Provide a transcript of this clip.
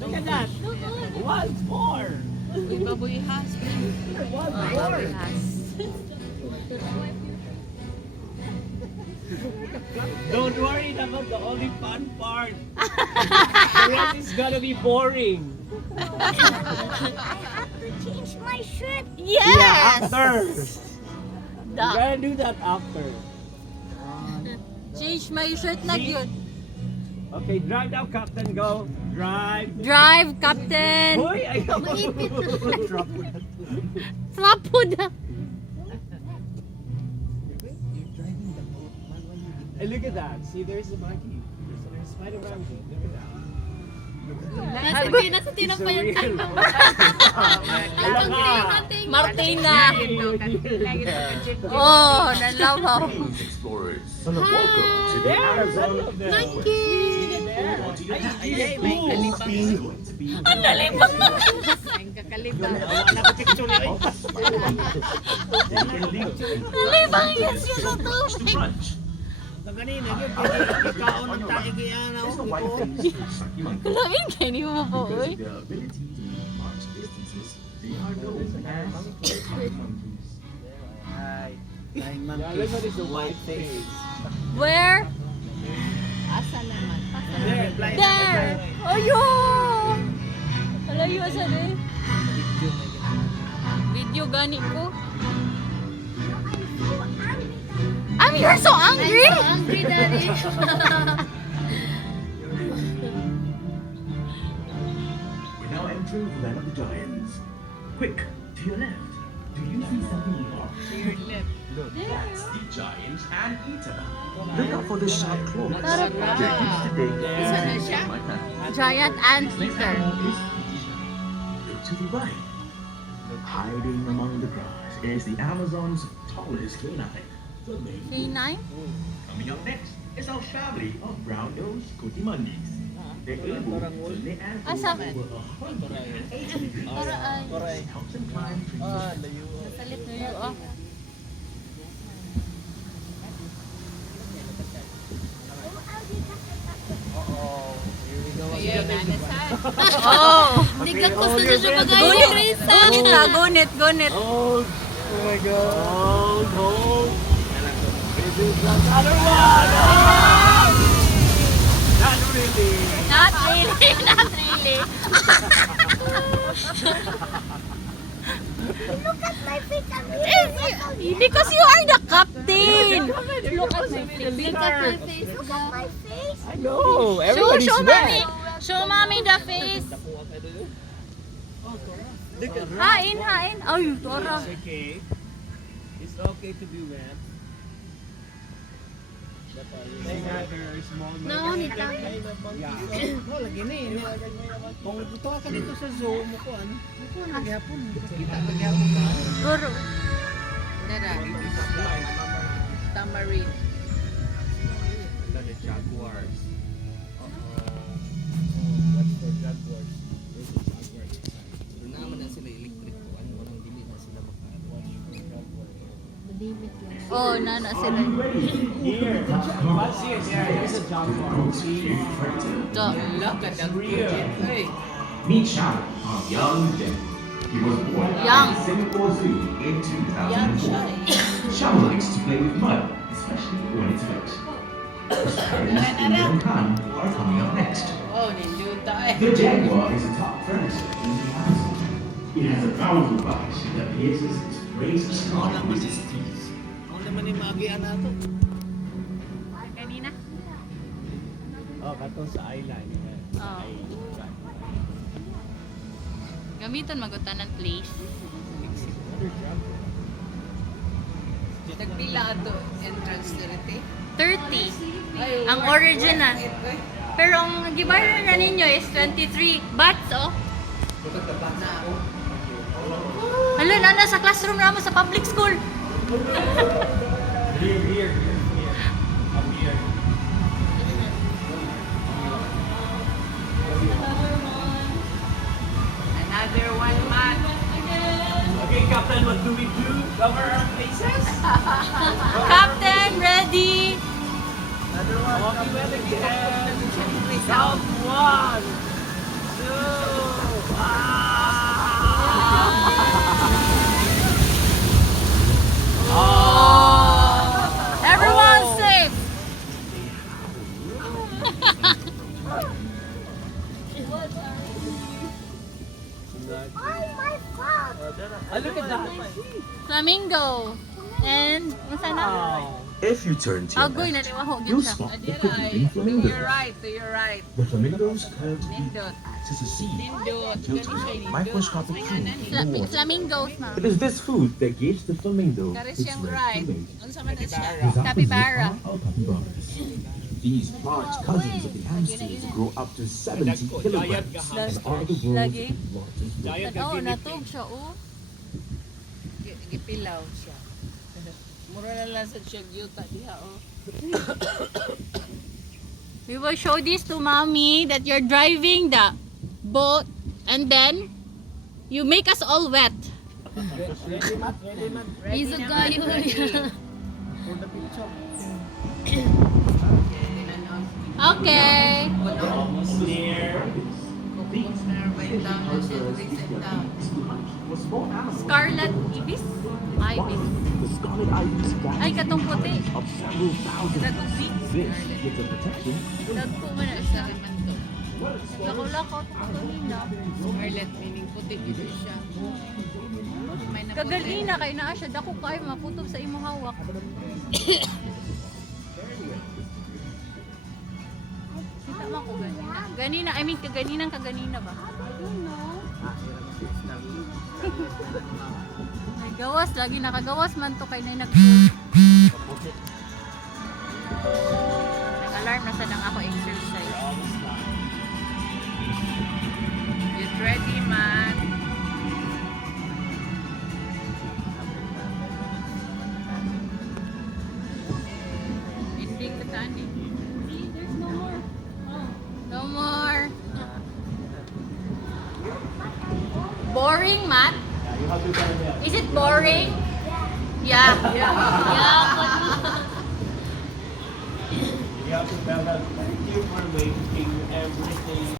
Look at that. One more. Uy, baboy has. One Baboy more. has. Don't worry about the only fun part. The rest is gonna be boring. I have to change my shirt. Yes! After. We're Da. gonna do that after. Change my shirt na yun. Okay, drive now, Captain. Go. Drive. Drive, Captain! Hoy, ayaw. Swap po na. Hey, look at that. See, there's the monkey. There's spider monkey. Look at that. Nasa tinang pa yung Surreal. Martina. Oh, Oh, nalabaw. Explorers. Welcome to the Amazon. Ang nalibang mo. Nalibang yan siya sa tubig. Kalain kayo ni mo po, uy. Yeah, look at this white face. Where? There! Ayun! Malayo sa rin. Video gani ko. You're so angry! Hungry, Daddy. We're now entering the land of the giants. Quick, to your left. Do you see something large? To your left. Look, that's the giant anteater. Look out for the sharp claws. They're used to dig like that. Giant anteater. Look to the right. Hiding among the grass is the Amazon's tallest canine, the K9? Coming up next is our family of brown-nosed Cotimundis. They're able to lay eggs Asa? over 180 degrees. Para ay. This helps them climb trees. Salit na yun, oh. Oh! Hindi ka gusto na siya Gunit! Gunit na, gunit, gunit. Hold. Oh my God. Hold. This is another one. Oh! Not really. Not really, not really. Look at my face. Because you are the captain. Look at my face. Look at my face. Look at my face. I know. Everybody's Show mommy. wet. Show mommy the face. Hain, hain. Ay, Tora. It's okay. It's okay to be wet. They got their small Naunit lang. Yeah. lagi ni. Kung ito ka dito sa zoo mo ko ano? Ko nagyapon. Kita nagyapon ka. Guru. Tamarind. The jaguars. What's for jaguars? Where's the jaguars? Naman na sila electric ko. Ano nang dili na sila Oh, nana sila. Here. What's here? Here's a jaguar. See? Ito. It's real. Hey. Meet Shao, our young Jen. He was born Young. in Singapore Zoo in 2004. Shao likes to play with mud, especially when it's wet. His parents, India and Han, are coming up next. Oh, ninduta eh. The jaguar is a top predator in the Amazon. It has a powerful bite that pierces its prey scar with its teeth. Ako naman yung maagian na ito. Kanina? Oh, kato sa island. Oh. Gamiton magutan ng place. Nagpila ato entrance to rete. 30. Ang original. Pero ang gibayad na ninyo is 23 bahts, oh. Hala, nana sa classroom na mo sa public school. Here. Up here. Another one man. Okay, Captain, what do we do? Cover our faces? Captain, ready? Okay, well again. Count 1, 2, God. Oh my God. Ah, look at that. Flamingo. And, unsa na? Wow. If you turn to your Agoy, left, naliwaho you'll gyud siya. spot the competing flamingo. To your right. The flamingo's curved beak Nindot. acts as a seed, Nindot. filtering microscopic food in the water. Flamingos na. It is this food that gives the flamingo Kari its siyang red right. plumage. Unsa man na siya? His Capybara. opposite are capybaras. These large cousins of the hamsters grow up to 70 kilograms and are the world's Lagi. largest rodent. Giant Oh, guinea natug siya, oh. Gipilaw siya. Mura lang sa siya yuta diha oh. We will show this to mommy that you're driving the boat and then you make us all wet. He's a guy who... Okay. Almost there. Was small animals Scarlet ibis? Ibis. the scarlet ibis got Ay, katong puti. of several thousand. This gives a protection Dagko man na siya. Lako-lako ko kanina. Scarlet meaning puti dito siya. May naputi. Kagalina kay naa siya dako kay maputob sa imong hawak. Kita man ko ganina. Ganina, I mean kaganina ba? Nagawas lagi nakagawas man to kay nay nag-alarm na sa nang ako exercise. Get ready man. Ending ka tani. See, there's no more. No more. Boring, Matt? Yeah, you have to tell them. Is it boring? Yeah. Yeah. You have to tell them thank you for waiting everything.